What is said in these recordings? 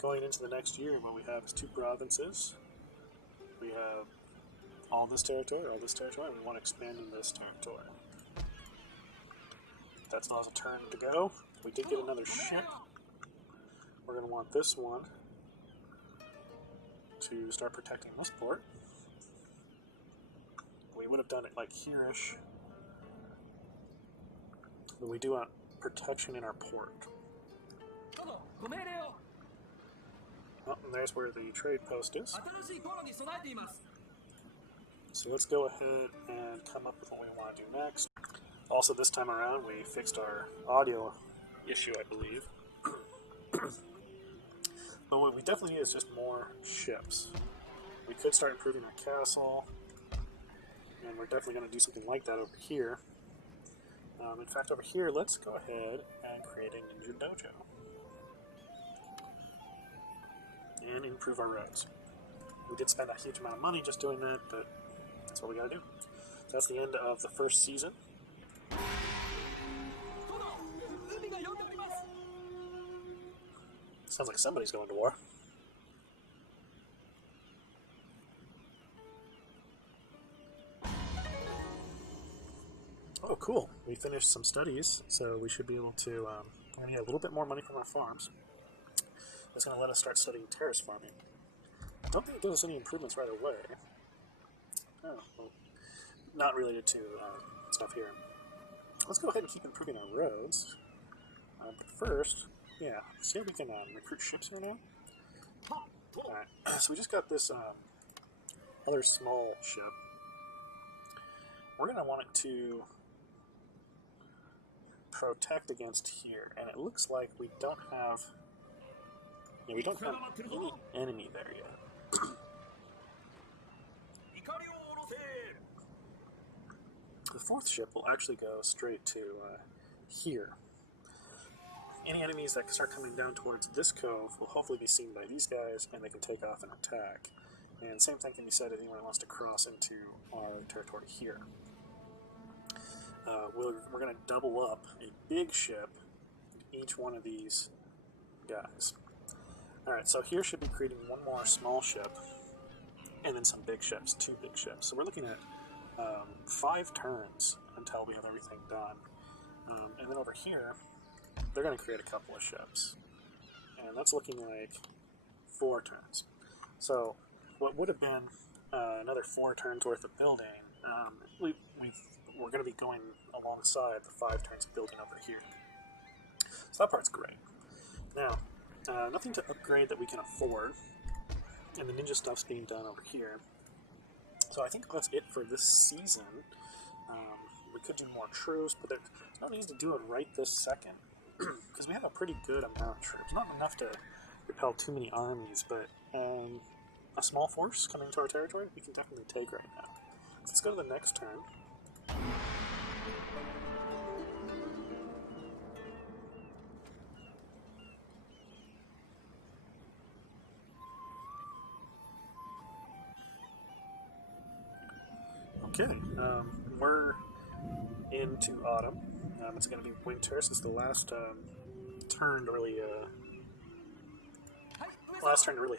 going into the next year, what we have is 2 provinces. We have all this territory, and we want to expand in this territory. That still has a turn to go. We did get another ship. We're going to want this one to start protecting this port. We would have done it like here-ish, but we do want protection in our port. Oh, and there's where the trade post is. So let's go ahead and come up with what we want to do next. Also, this time around, we fixed our audio issue, I believe. But what we definitely need is just more ships. We could start improving our castle, and we're definitely going to do something like that over here. In fact, over here, let's go ahead and create a ninja dojo. And improve our roads. We did spend a huge amount of money just doing that, but that's what we gotta do. So that's the end of the first season. Sounds like somebody's going to war. Oh, cool. We finished some studies, so we should be able to... we're going to get a little bit more money from our farms. It's going to let us start studying terrace farming. I don't think it gives us any improvements right away. Oh, well, not related to stuff here. Let's go ahead and keep improving our roads. But first, yeah, see if we can recruit ships here now. Alright, so we just got this other small ship. We're going to want it to protect against here, and it looks like we don't have... Yeah, we don't have any enemy there yet. The 4th ship will actually go straight to here. Any enemies that start coming down towards this cove will hopefully be seen by these guys, and they can take off and attack. And same thing can be said if anyone wants to cross into our territory here. We're going to double up a big ship in each one of these guys. Alright, so here should be creating one more small ship, and then some big ships, 2 big ships. So we're looking at 5 turns until we have everything done. And then over here, they're going to create a couple of ships. And that's looking like 4 turns. So what would have been another 4 turns worth of building, we're going to be going alongside the 5 turns of building over here. So that part's great. Now, nothing to upgrade that we can afford, and the ninja stuff's being done over here. So I think that's it for this season. We could do more troops, but there's no need to do it right this second, because we have a pretty good amount of troops. Not enough to repel too many armies, but a small force coming into our territory we can definitely take right now. So let's go to the next turn. Okay, we're into autumn. It's going to be winter. This is the last turn to really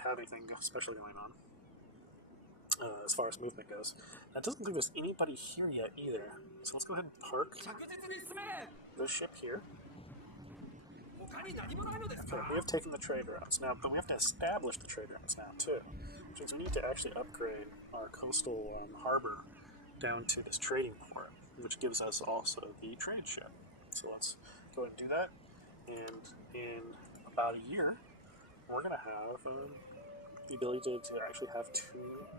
have anything special going on as far as movement goes. That doesn't leave us anybody here yet either. So let's go ahead and park the ship here. Okay, we have taken the trade routes now, but we have to establish the trade routes now too, which means we need to actually upgrade our coastal harbor down to this trading port, which gives us also the trade ship. So let's go ahead and do that, and in about a year, we're going to have the ability to actually have 2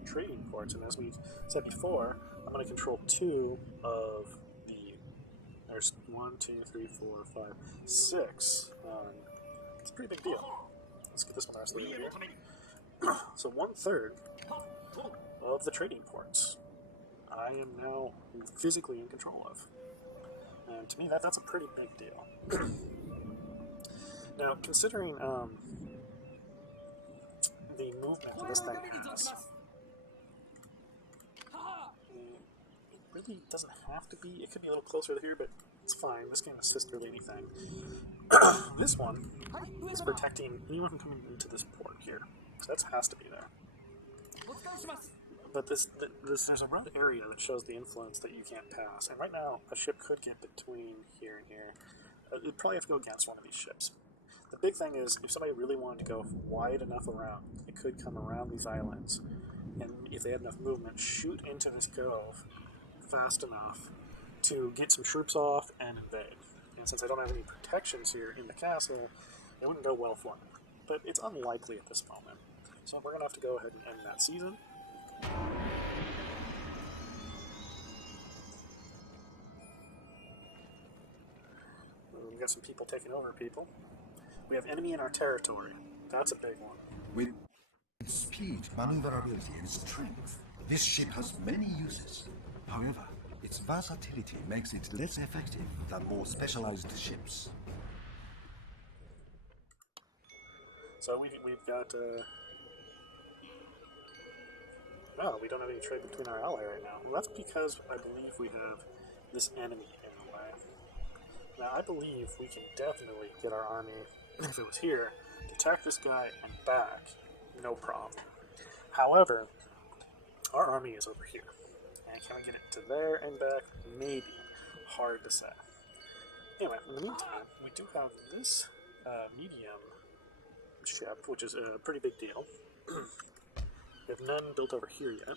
trading ports, and as we said before, I'm going to control 2 of the, there's 1, 2, 3, 4, 5, 6, it's a pretty big deal. Let's get this one actually over here. So 1/3 of the trading ports I am now physically in control of. And to me, that's a pretty big deal. Now, considering the movement that this thing has, it really doesn't have to be. It could be a little closer to here, but It's fine. This game is sisterly anything. This one is protecting anyone from coming into this port here. So that has to be there. But there's a red area that shows the influence that you can't pass. And right now, a ship could get between here and here. You'd probably have to go against one of these ships. The big thing is, if somebody really wanted to go wide enough around, it could come around these islands. And if they had enough movement, shoot into this cove fast enough to get some troops off and invade. And since I don't have any protections here in the castle, it wouldn't go well for me. But it's unlikely at this moment. So we're going to have to go ahead and end that season. We've got some people taking over people. We have enemy in our territory. That's a big one. With speed, maneuverability, and strength, this ship has many uses. However, its versatility makes it less effective than more specialized ships. So we've got... Oh, we don't have any trade between our ally right now. Well, that's because I believe we have this enemy in the way. Now, I believe we can definitely get our army, if it was here, to attack this guy and back, no problem. However, our army is over here. And can we get it to there and back? Maybe. Hard to say. Anyway, in the meantime, we do have this medium ship, which is a pretty big deal. We have none built over here yet.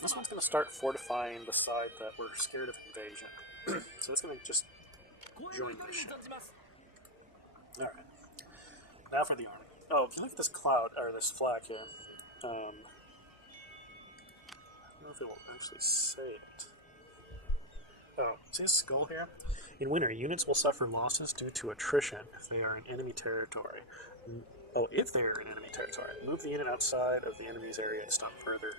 This one's going to start fortifying the side that we're scared of invasion. So it's going to just join this ship. Alright. Now for the army. Oh, if you look at this cloud, or this flag here, I don't know if it will actually say it. Oh, see this skull here? In winter, units will suffer losses due to attrition if they are in enemy territory. Oh, if they are in enemy territory. Move the unit outside of the enemy's area to stop further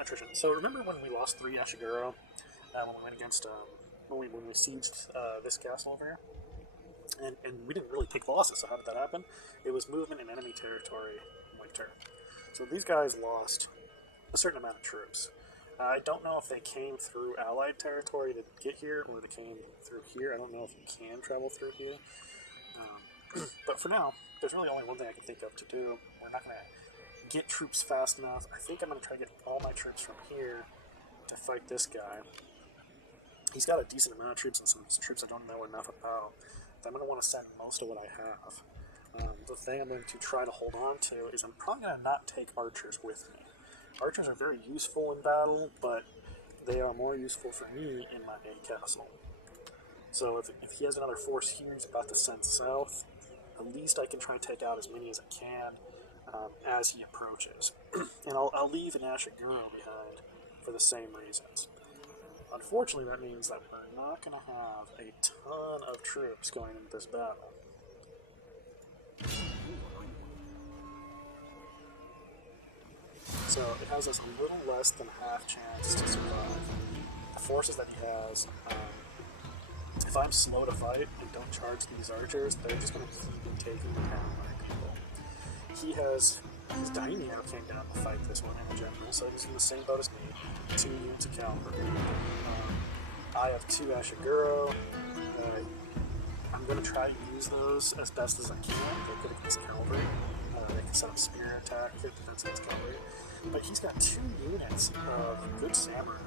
attrition. So remember when we lost 3 Ashiguro? When we went against, when we sieged this castle over here? And we didn't really take losses, so how did that happen? It was movement in enemy territory winter. So these guys lost a certain amount of troops. I don't know if they came through allied territory to get here, or they came through here. I don't know if you can travel through here. But for now, there's really only one thing I can think of to do. We're not going to get troops fast enough. I think I'm going to try to get all my troops from here to fight this guy. He's got a decent amount of troops and some troops I don't know enough about. I'm going to want to send most of what I have. The thing I'm going to try to hold on to is I'm probably going to not take archers with me. Archers are very useful in battle, but they are more useful for me in my main castle. So if he has another force here he's about to send south, at least I can try and take out as many as I can as he approaches. And I'll leave an Ashiguro behind for the same reasons. Unfortunately, that means that we're not going to have a ton of troops going into this battle. So it has us a little less than half chance to survive. The forces that he has, if I'm slow to fight and don't charge these archers, they're just going to keep taking down my people. He has his daimyo came down to fight this one in general, so he's in the same boat as me. 2 units of cavalry. I have 2 Ashiguro. I'm going to try to use those as best as I can. They're good against cavalry. They can set up spear attack, hit defense against cavalry. But he's got 2 units of good samurai.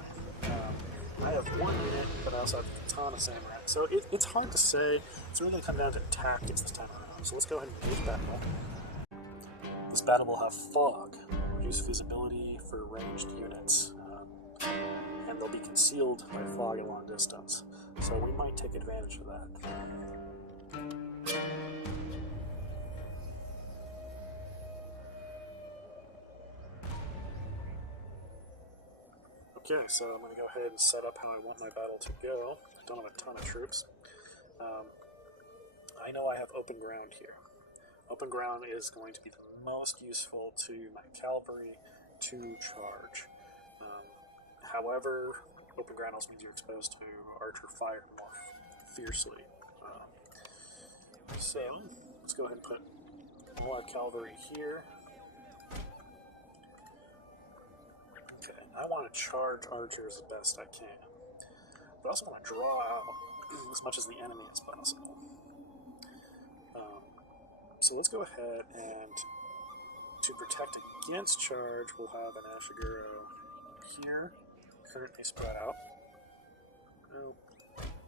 I have 1 unit, but I also have a ton of samurai. So it's hard to say. It's really going to come down to tactics this time around. So let's go ahead and engage battle. This battle will have fog, reduce visibility for ranged units, and they'll be concealed by fog at long distance. So we might take advantage of that. Okay, so I'm going to go ahead and set up how I want my battle to go. I don't have a ton of troops. I know I have open ground here. Open ground is going to be the most useful to my cavalry to charge. However, open ground also means you're exposed to archer fire more fiercely. So, let's go ahead and put all our cavalry here. Okay, I want to charge archers as best I can. But I also want to draw out as much as the enemy as possible. So let's go ahead and, to protect against charge, we'll have an Ashiguro here, currently spread out. Oh,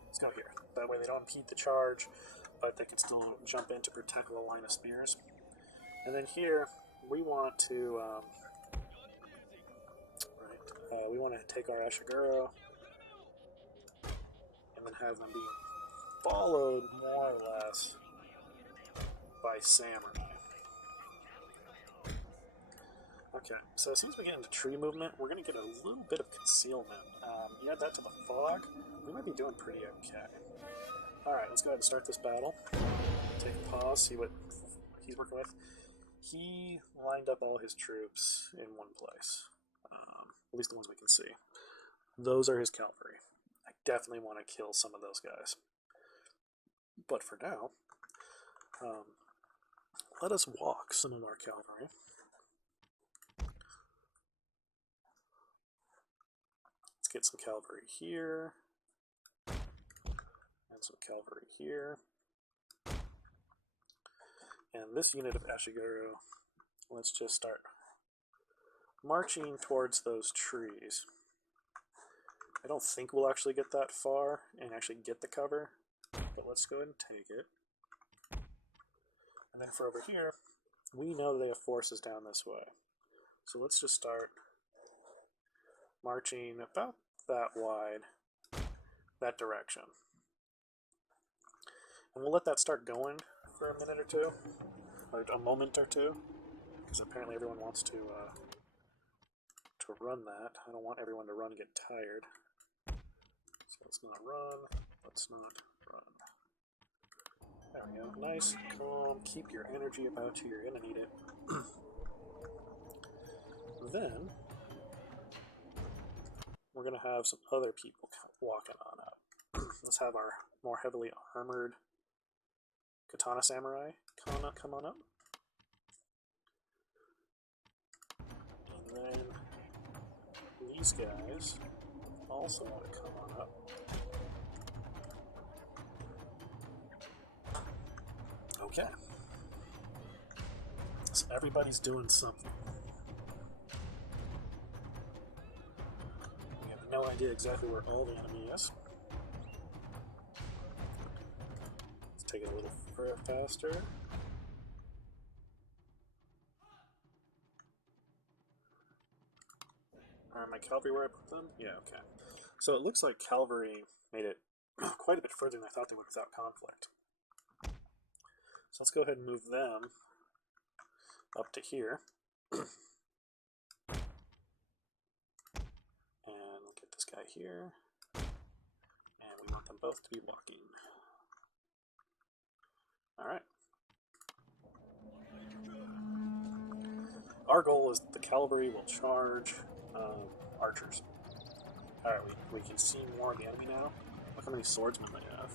let's go here. That way they don't impede the charge, but they can still jump in to protect the line of spears. And then here, we want to, we want to take our Ashiguro and then have them be followed more or less by samurai. Okay, so as soon as we get into tree movement, we're going to get a little bit of concealment. You add that to the fog, we might be doing pretty okay. Alright, let's go ahead and start this battle. Take a pause, see what he's working with. He lined up all his troops in one place. At least the ones we can see. Those are his cavalry. I definitely want to kill some of those guys. But for now, let us walk some of our cavalry. Let's get some cavalry here. And some cavalry here. And this unit of Ashiguro, let's just start marching towards those trees. I don't think we'll actually get that far and actually get the cover, but let's go ahead and take it. And then for over here, we know they have forces down this way. So let's just start marching about that wide, that direction. And we'll let that start going for a minute or two, or a moment or two, because apparently everyone wants to run that. I don't want everyone to run and get tired. So let's not run, let's not run. There we go. Nice, calm, keep your energy about you, you're going to need it. Then, we're going to have some other people walking on up. Let's have our more heavily armored Katana Samurai come on up. And then these guys also want to come on up. Okay. So everybody's doing something. We have no idea exactly where all the enemy is. Let's take it a little faster. Are my cavalry where I put them? Yeah, okay. So it looks like cavalry made it quite a bit further than I thought they would without conflict. So let's go ahead and move them up to here. And look at this guy here. And we want them both to be walking. Alright. Our goal is the cavalry will charge archers. Alright, we can see more of the enemy now. Look how many swordsmen they have.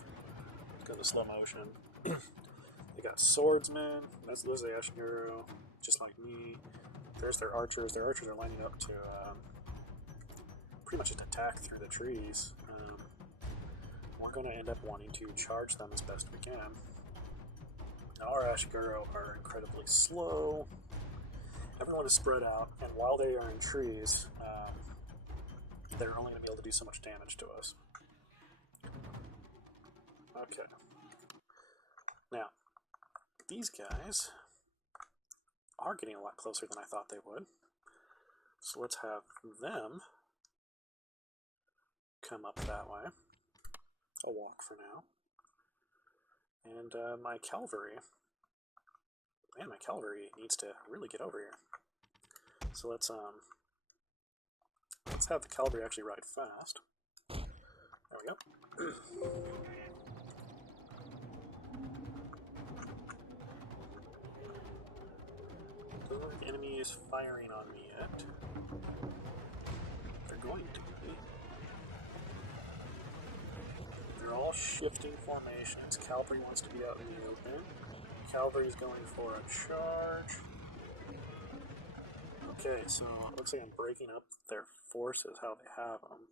Because of slow motion. They got swordsmen. Those are the Ashiguro, just like me. There's their archers. Their archers are lining up to pretty much just attack through the trees. We're going to end up wanting to charge them as best we can. Now, our Ashiguro are incredibly slow. Everyone is spread out, and while they are in trees, they're only going to be able to do so much damage to us. Okay. Now, these guys are getting a lot closer than I thought they would. So let's have them come up that way. I'll walk for now. And my cavalry, man, my cavalry needs to really get over here. So let's have the cavalry actually ride fast. There we go. The enemy is firing on me yet. They're going to be. They're all shifting formations. Cavalry wants to be out in the open. Cavalry is going for a charge. Okay, so it looks like I'm breaking up their forces, how they have them.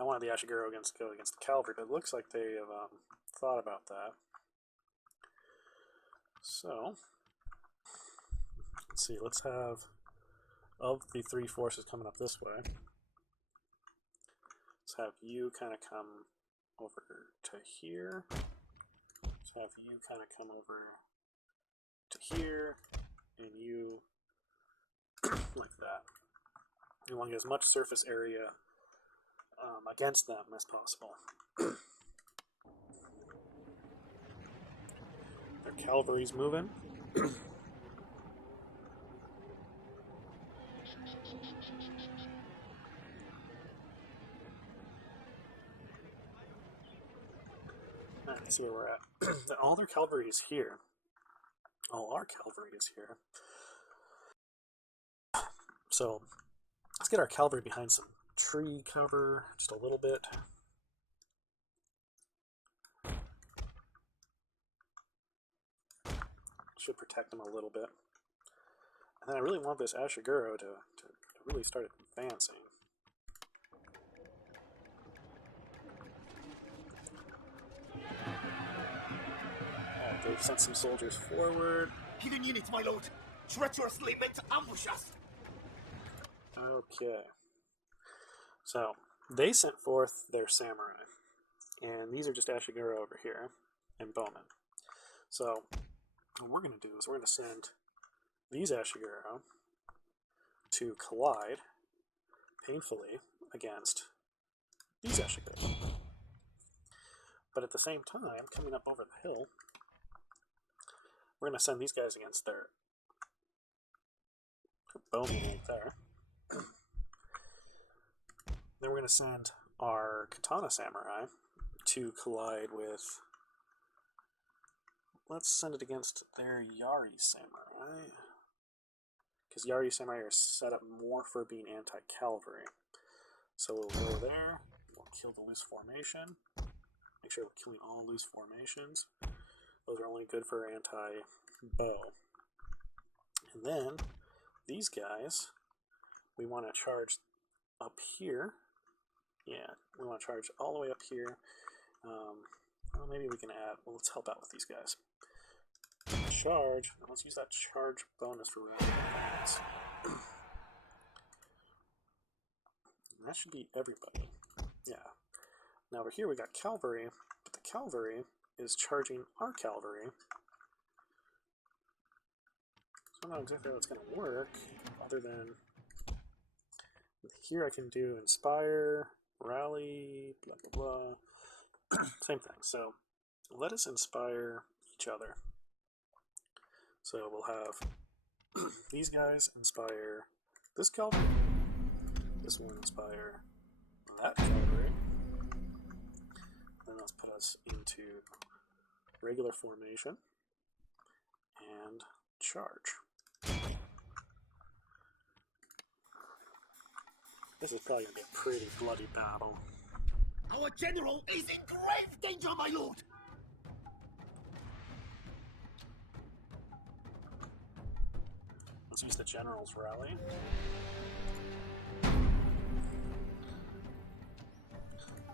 I wanted the Ashiguro to go against the cavalry, but it looks like they have thought about that. So, let's see, let's have, of the three forces coming up this way, let's have you kind of come over to here. Let's have you kind of come over to here, and you like that. You want to get as much surface area against them as possible. Their cavalry's moving. Alright, let's see where we're at. All their cavalry is here. All our cavalry is here. So let's get our cavalry behind some tree cover just a little bit. Should protect them a little bit. And then I really want this Ashiguro to really start advancing. They've sent some soldiers forward. Hidden units, my lord! Treacherously meant to ambush us! Okay. So, they sent forth their samurai. And these are just Ashiguro over here, and bowmen. So, what we're going to do is we're going to send these Ashiguro to collide painfully against these Ashiguro. But at the same time, coming up over the hill, we're going to send these guys against their bowmen right there. Then we're going to send our katana samurai to collide with, let's send it against their Yari samurai, because Yari samurai are set up more for being anti-cavalry. So we'll go there, we'll kill the loose formation, make sure we're killing all loose formations. Those are only good for anti-bow. And then, these guys, we want to charge up here. Yeah, we want to charge all the way up here. Well, maybe we can add, well, let's help out with these guys. Charge, let's use that charge bonus for round advance. That should be everybody. Yeah. Now over here we got cavalry, but the cavalry is charging our cavalry. So I'm not exactly how it's going to work, other than here I can do inspire, rally, blah blah blah. Same thing. So let us inspire each other. So we'll have these guys inspire this cavalry, this one inspire that cavalry, then let's put us into regular formation and charge. This is probably going to be a pretty bloody battle. Our general is in grave danger, my lord! Let's use the general's rally.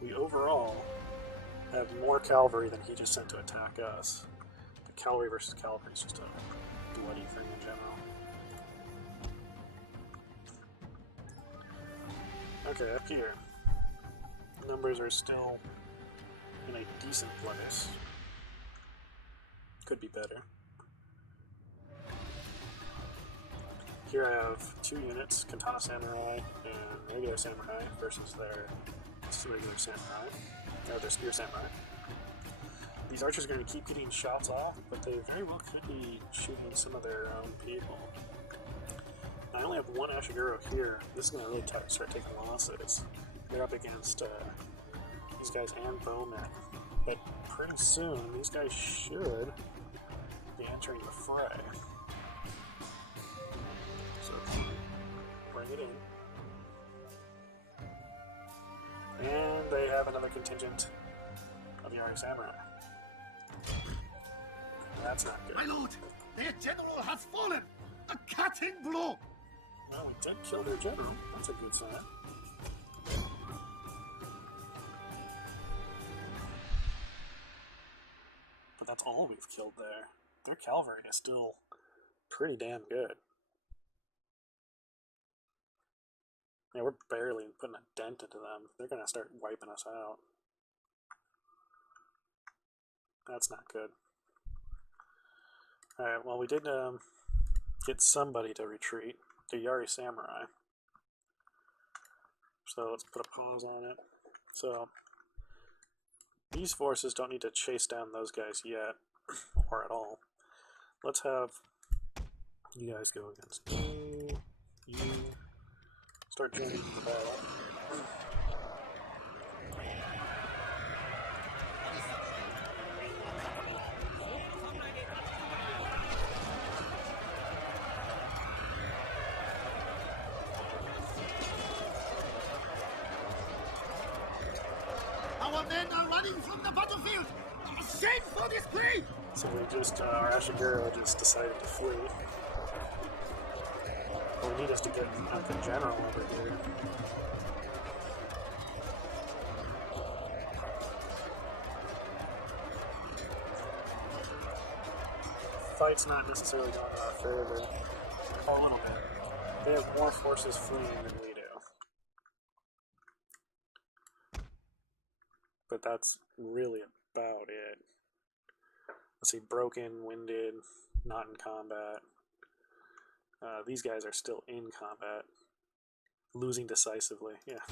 We overall have more cavalry than he just sent to attack us. The cavalry versus cavalry is just a bloody thing in general. Okay, up here. Numbers are still in a decent place. Could be better. Here I have two units, Katana Samurai and regular Samurai versus their regular Samurai, or their Spear Samurai. These archers are going to keep getting shots off, but they very well could be shooting some of their own people. I only have one Ashiguro here. This is going to really start taking losses. They're up against these guys and bowmen. But pretty soon, these guys should be entering the fray. So, bring it in. And they have another contingent of Yari Samurai. That's not good. My lord, their general has fallen! A cutting blow! Well, we did kill their general. That's a good sign. all we've killed there. Their cavalry is still pretty damn good. Yeah, we're barely putting a dent into them. They're going to start wiping us out. That's not good. Alright, well, we did get somebody to retreat. The Yari Samurai. So let's put a pause on it. So these forces don't need to chase down those guys yet, or at all. Let's have you guys go against me, you, start joining the battle. Our men are running from the battlefield! Shameful display! So we just, our Ashiguro just decided to flee. We need us to get the general over here. Fight's not necessarily going in our favor. A little bit. They have more forces fleeing than we do. But that's really about it. Let's see, broken, winded, not in combat. These guys are still in combat. Losing decisively, yeah.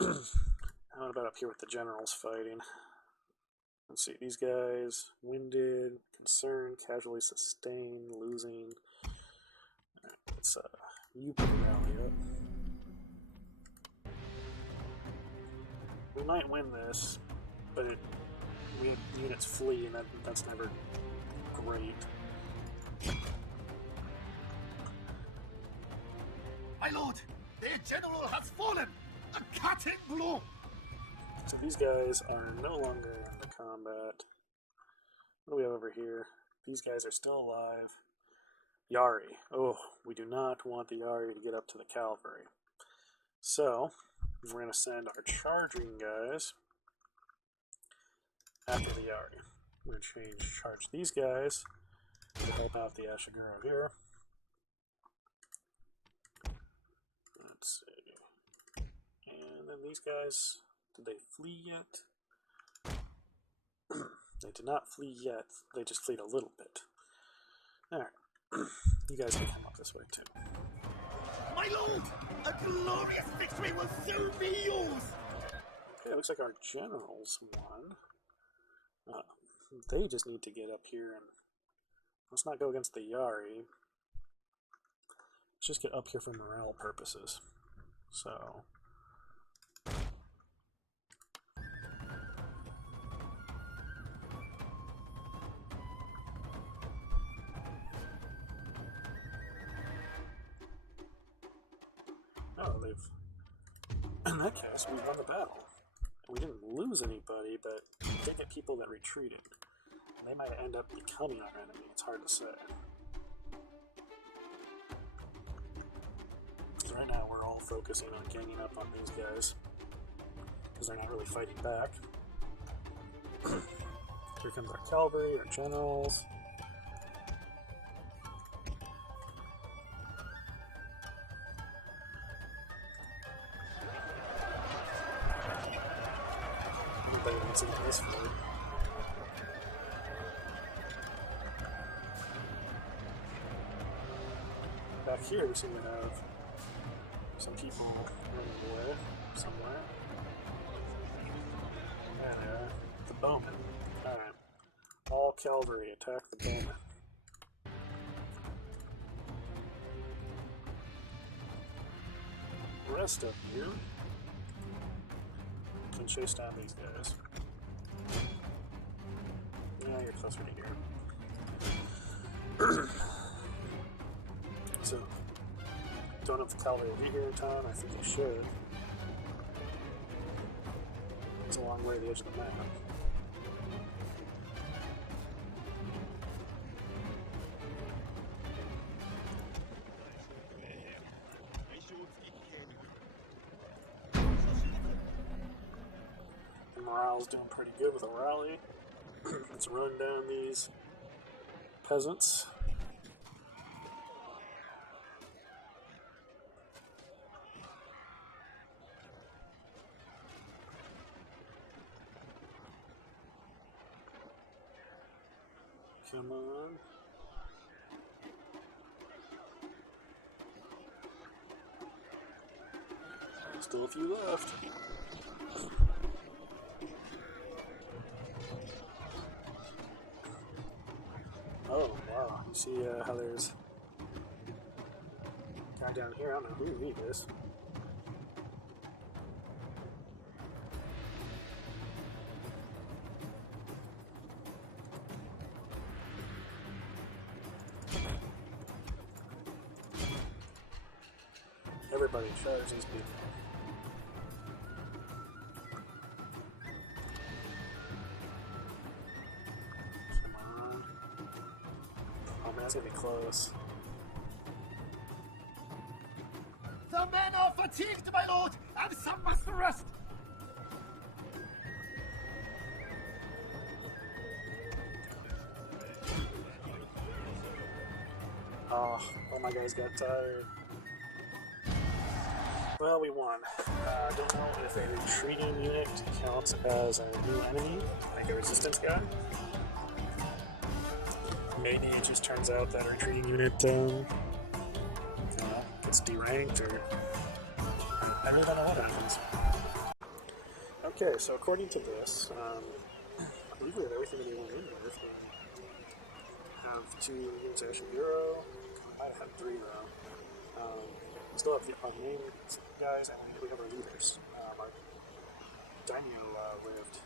How about up here with the generals fighting? Let's see, these guys, winded, concerned, casually sustained, losing. Alright, let's you put the rally up. We might win this, but we have units flee, and that's never great. My lord, their general has fallen! A cutting blow! So these guys are no longer in the combat. What do we have over here? These guys are still alive. Yari. Oh, we do not want the Yari to get up to the cavalry. So, we're going to send our charging guys after the Yari. I'm going to charge these guys to help out the Ashiguro here. Let's see. And then these guys, did they flee yet? They did not flee yet. They just fleed a little bit. Alright. You guys can come up this way too. My lord, a glorious victory will soon be yours! Okay, it looks like our generals won. They just need to get up here and let's not go against the Yari. Let's just get up here for morale purposes. So oh, in that case, we won the battle. We didn't lose anybody, but we did get people that retreated. And they might end up becoming our enemy. It's hard to say. Because right now we're all focusing on ganging up on these guys. Because they're not really fighting back. Here comes our cavalry, our generals. This fight. Back here we seem to have some people running away somewhere. And the bowmen. Alright. All cavalry attack the bowmen. The rest of you can chase down these guys. Yeah, you're closer to here. So, don't know if the cavalry will be here in time. I think they should. It's a long way to the edge of the map. The morale's doing pretty good with a rally. Let's run down these peasants. Come on. Still a few left. Oh, wow. You see how there's a guy down here. I don't know who he is. Everybody charge these people. Come on. Oh man, that's gonna be close. The men are fatigued, my lord, and some must rest. Oh, all my guys got tired. Well, we won. I don't know if a retreating unit counts as a new enemy, like a resistance guy. Maybe it just turns out that a retreating unit gets deranked, or I really don't know what happens. Okay, so according to this, I believe we have everything that we want in here. We have 2 units of Action Bureau. We might have had 3 though. We still have our main guys, and we have our leaders. Our daimyo lived,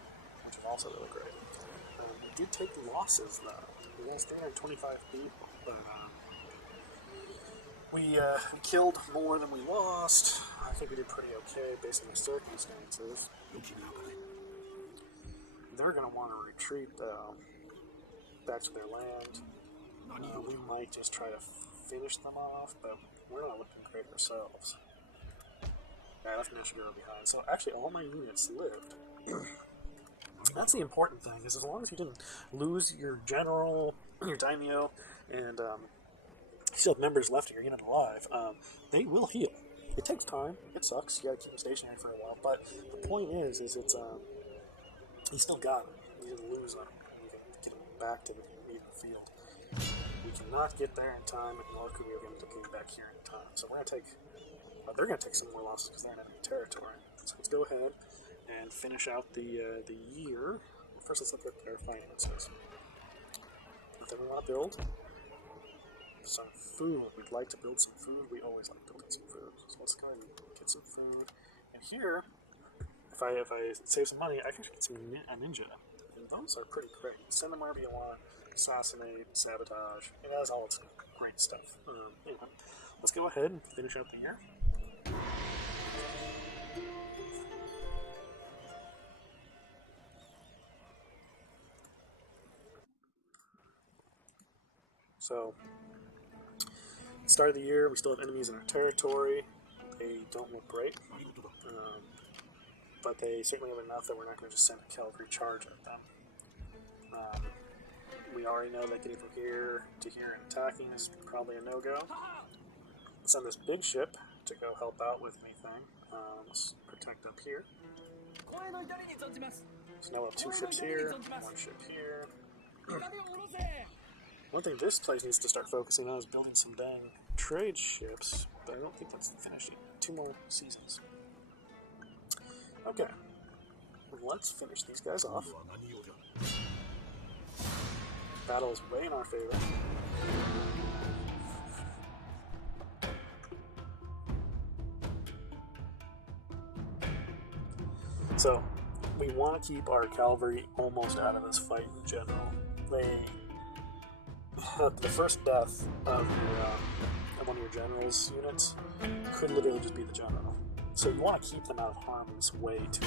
which is also really great. We did take losses though. We lost 325 people, but we killed more than we lost. I think we did pretty okay based on the circumstances. They're going to want to retreat though, back to their land. We might just try to finish them off, but we're not looking great ourselves. Yeah, I left Nashiguro behind. So actually all my units lived. That's the important thing, is as long as you didn't lose your general, your daimyo, and you still have members left of your unit alive, they will heal. It takes time. It sucks. You gotta keep them stationary for a while. But the point is it's you still got them. You didn't lose them. You can get them back to the even field. We cannot get there in time, nor could we have ended up getting back here in time. So we're gonna take. They're gonna take some more losses because they're in enemy territory. So let's go ahead and finish out the year. First, let's look at their finances. What do we want to build? Some food. We'd like to build some food. We always like building some food. So let's go ahead and get some food. And here, if I save some money, I can get some a ninja. And those are pretty great. Send them wherever you want. Assassinate, sabotage. It has all its great stuff. Anyway, let's go ahead and finish out the year. So, start of the year, we still have enemies in our territory. They don't look great, but they certainly have enough that we're not going to just send a cavalry charge at them. We already know that getting from here to here and attacking is probably a no-go. Let's send this big ship to go help out with anything. Let's protect up here. So now we have 2 ships here, 1 ship here. One thing this place needs to start focusing on is building some dang trade ships, but I don't think that's finished yet. 2 more seasons. Okay. Let's finish these guys off. Battle is way in our favor. So, we want to keep our cavalry almost out of this fight in general. The first death of one of your general's units could literally just be the general. So you want to keep them out of harm's way too.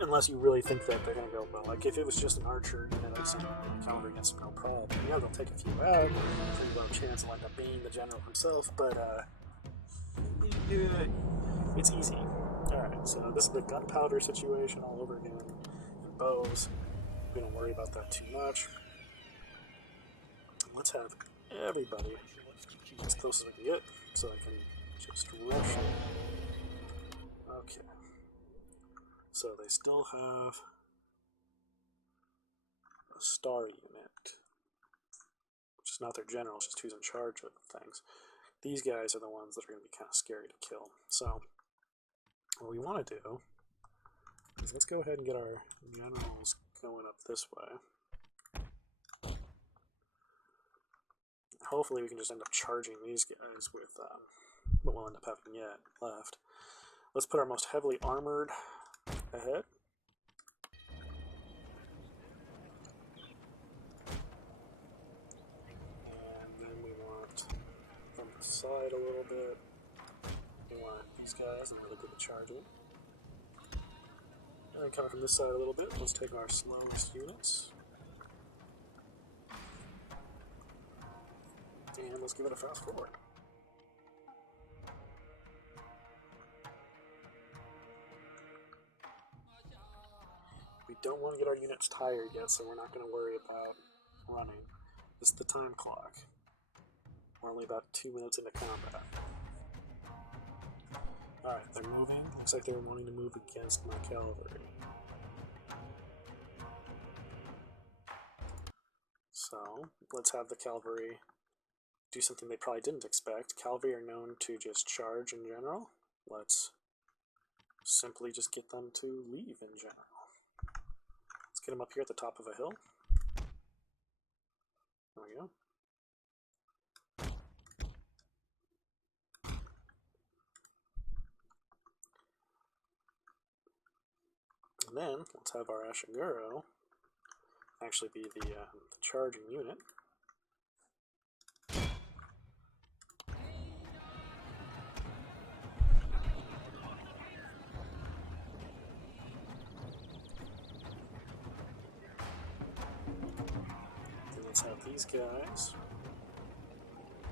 Unless you really think that they're going to go well. Like if it was just an archer unit that's cavalry against no problem, yeah, they'll take a few out. Pretty low chance of end up being the general himself, but it's easy. Alright, so this is the gunpowder situation all over again. bows. We don't worry about that too much. Let's have everybody as close as we can get so I can just rush it. Okay. So they still have a star unit, which is not their general, it's just who's in charge of things. These guys are the ones that are going to be kind of scary to kill. So what we want to do is let's go ahead and get our generals going up this way. Hopefully we can just end up charging these guys with what we'll end up having yet left. Let's put our most heavily armored ahead. And then we want from the side a little bit. We want these guys, and they're really good at charging. And then coming from this side a little bit, let's take our slowest units. And let's give it a fast forward. We don't want to get our units tired yet, so we're not going to worry about running. This is the time clock. We're only about 2 minutes into combat. Alright, they're moving. Looks like they're wanting to move against my cavalry. So, let's have the cavalry do something they probably didn't expect. Cavalry are known to just charge in general. Let's simply just get them to leave in general. Let's get them up here at the top of a hill. There we go. And then let's have our Ashiguro actually be the charging unit. Then let's have these guys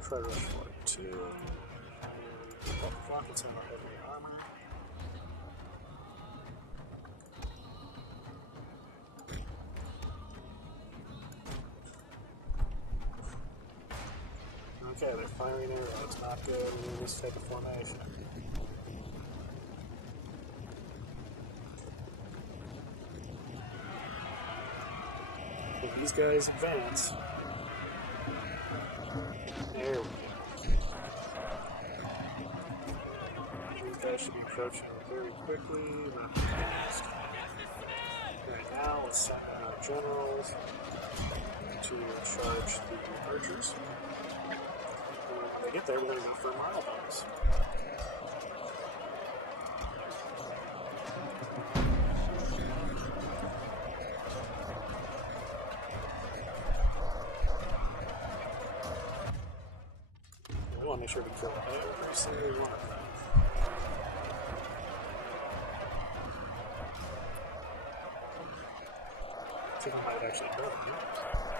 try to rush forward too. And up front, let's have our heavy armor. Okay, they're firing arrows. Not good in this type of formation. If these guys advance, there we go. These guys should be approaching very quickly, not too fast. Right now, let's send our generals to charge the archers. When they get there, we're going to go for milestones. We want to make sure we kill every single one of them. I think I might have actually done it.